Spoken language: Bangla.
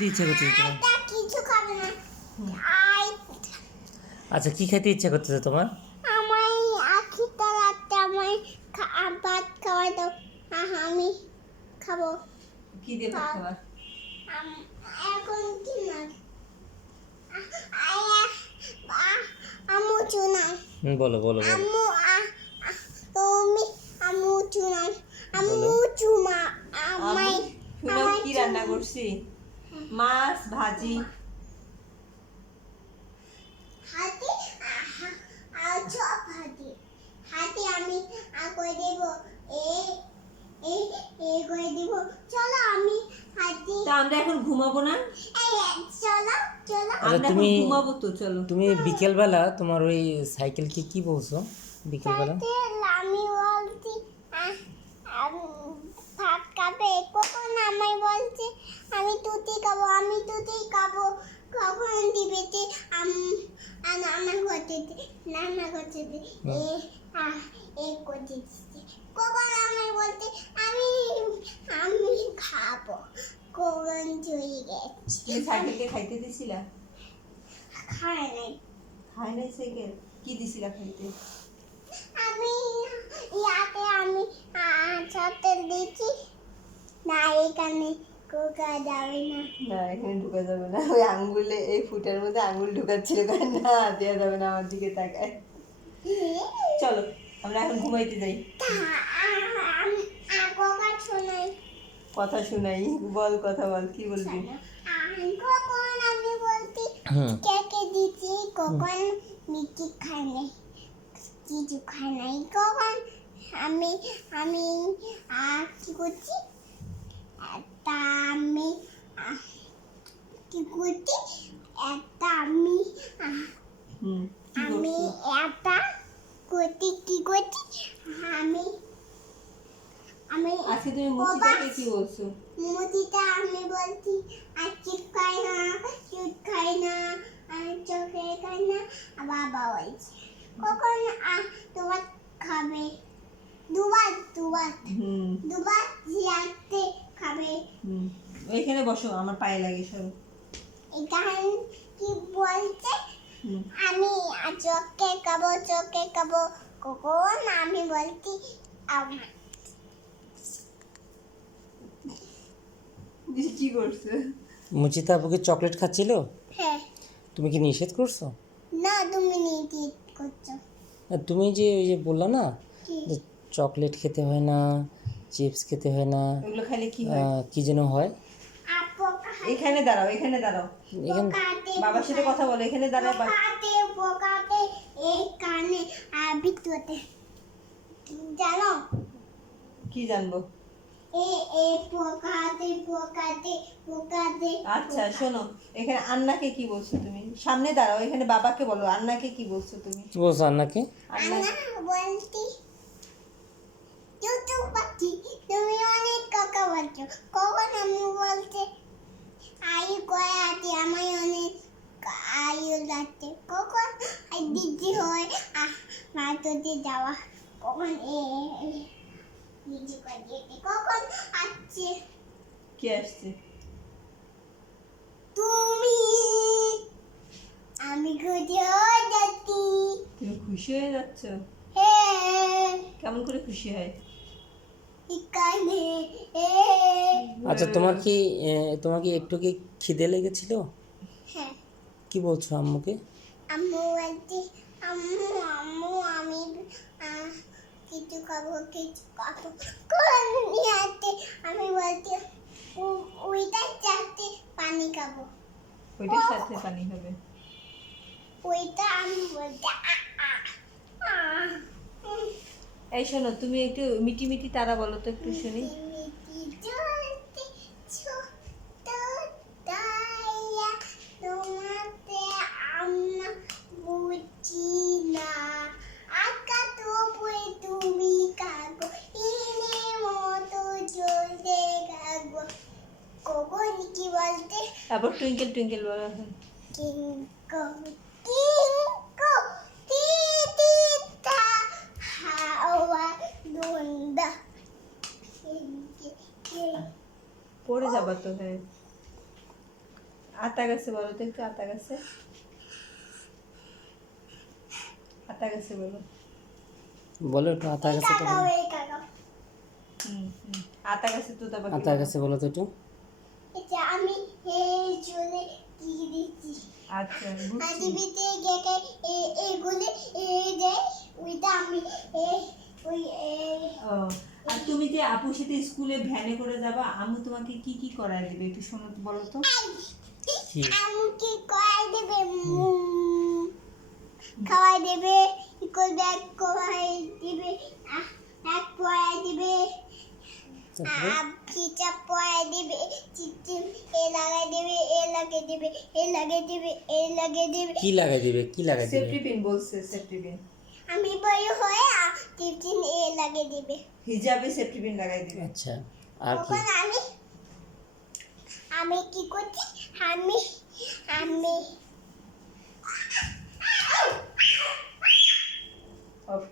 খেতে ইচ্ছা করতেছে তোমার? কিছু খাবে না। আচ্ছা কি খেতে ইচ্ছা করতেছে তোমার? আমায় আখিটা রাতে আমায় ভাত খাওয়াই দাও। আমি খাব। কি দিয়ে ভাত খাবার এখন না? বলো বলো বলো। আম্মু আ- আ- তুমি আম্মু চুনাও আম্মু চুমা আমি আমায় কি রান্না করছি? মাছ ভাজি। হাতে আহা, আর সব হাতে হাতে আমি করে দেব? এ এ এ করে দেব? চলো আমি হাতে। তা আমরা এখন ঘুমাবো না? চলো চলো। আচ্ছা, আমরা তুমি- ঘুমাবো তো চলো। তুমি বিকেলবেলা তোমার ওই সাইকেলকে কি বলছো বিকেলবেলা? আমি বলছি ভাত খাবে কখন আমায় বলছে আমি তুতি খাব আমি তুতি খাব কখন দিবেতে আম আর রান্না করতে দে, রান্না করতে এ করতে কখন আমায় বলতে আমি আমি খাব। কখন চলে গেছে। সাইকেলকে খাইতে দিছিলা? খায় নাই। খাই নাই সাইকেল? কি দিছিলা খাইতে? আমি ইয়াতে আমি সাথে দিচ্ছি না এখানে না এখানে ঢুকা যাবে না। ওই আঙ্গুলে এই ফুটের মধ্যে আঙ্গুল ঢুকাচ্ছিল কারণ না দেওয়া যাবে না আমার দিকে তাকায়। চলো আমরা এখন ঘুমাইতে যাই। কথা শুনাই বল কথা বল কি বলবি? কেকে দিচ্ছি কখন মিষ্টি খাই নাই কিছু খাই নাই কখন আমি আমি আহ, কি করছি? একটা আমি কি করছি একটা আমি আমি একটা করছি কি করছি? আমি আমি আজকে তুমি মুচিটাকে কি বলছো? মুদিটা আমি বলছি আর চিপ খাই না চুট খাই না আর চোখে খাই না। বাবা বলছে কখন দুবার খাবে? দুবার দুবার। দুবার জিয়াতে খাবে। হুম ওইখানে বসো আমার পায়ে লাগে সব। এখান কি বলছে? আমি চোখে খাব চোখে খাব। কখন আমি বলছি কি করছে? মুচিতা আপুকে চকলেট খাচ্ছিল? হ্যাঁ। তুমি কি নিষেধ করছ? না তুমি নিজে করছ। তুমি যে ওই যে বললা না চকলেট খেতে হয় না চিপস খেতে হয় না কি হয়? কি যেন হয়। এখানে দাঁড়াও এখানে দাঁড়াও। এখানে বাবার সাথে কথা বলো এখানে দাঁড়াও পোকাতে পোকাতে এই কানে আর জানো কি জানব? আচ্ছা শোনো এখানে আন্নাকে কি বলছো তুমি? সামনে দাঁড়াও এখানে বাবাকে বলো আন্নাকে কি বলছো তুমি? কি বলছো আন্নাকে? আন্না আনা বলতি পাখি তুমি অনেক কথা বলছো। কখন আমি বলছে আয়ু কয়ে আছে? আমার অনেক আয়ু লাগছে। কখন? দিদি হয়। মাতুতে যাওয়া। কখন? এ দিদি করে কখন আসছে? কি আসছে? তুমি। আমি খুঁজে হয়ে যাচ্ছি। তুমি খুশি হয়ে যাচ্ছ? হ্যাঁ। কেমন করে খুশি হয়? আচ্ছা তোমার কি আহ, তোমার কি একটু কি খিদে লেগেছিল? হ্যাঁ। কি বলছো আম্মুকে? আম্মু বলছি আম্মু আম্মু আমি আহ, কিছু খাব কিছু খাব। কোন নিয়াতে আমি বলছি ওইটার চাতে পানি খাব। ওইটার সাথে পানি হবে। ওইটা আমি বলছি আ, আ, আ, এই শোনো তুমি একটু মিটি মিটি তারা বলো তো একটু শুনি। তারপর টুইঙ্কেল টুইঙ্কেল বলা হয় পড়ে যাবা তো হ্যাঁ। আতা গাছে বলো তো একটু আতা গাছে। আতা গাছে বলো। বলো একটু আতা গাছে তো। এই আতা গাছে গাছে বলো তো একটু। এটা আমি এই চলে দিয়ে দিচ্ছি? আচ্ছা বুঝছি। গেকে এগুলি এ দেয় ওইটা আমি এই ওই এই ও আর তুমি যে আপুর সাথে স্কুলে ভ্যানে করে যাবা আমি তোমাকে কি কি করায় দেবে একটু শোনো তো বলো তো। কি? আমাকে করাই দেবে খাওয়াই দেবে স্কুল ব্যাগ করাই দিবে এক পড়াই দিবে তারপরে? চিচা পড়াই দিবে চিচি এ লাগাই দেবে এ লাগিয়ে দেবে এ লাগিয়ে দেবে এ লাগিয়ে দেবে। কি লাগাই দিবে কি লাগাই দিবে? সেফটি পিন বলছে সেফটি পিন আমি বই হয়ে টিপচিন এ লাগিয়ে দিবে। হিজাবে সেফটি পিন লাগাই দিবে। আচ্ছা আর কি? আমি আমি কি করছি? আমি আমি